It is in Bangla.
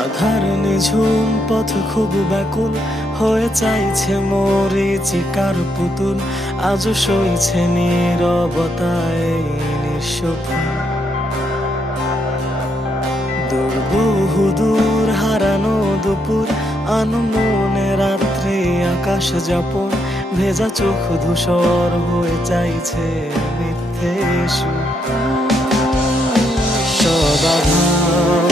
আধার নিঝুম পথ খুব ব্যাকুল হয়ে চাইছে মরীচিকার পুতুল, আজও সইছে নীরবতায় নিঃস্বপ্ন। দূর হারানো দুপুর, আনমনে রাত্রে আকাশ যাপন, ভেজা চোখ ধূসর হয়ে চাইছে মিথ্যে সুর। সব আধার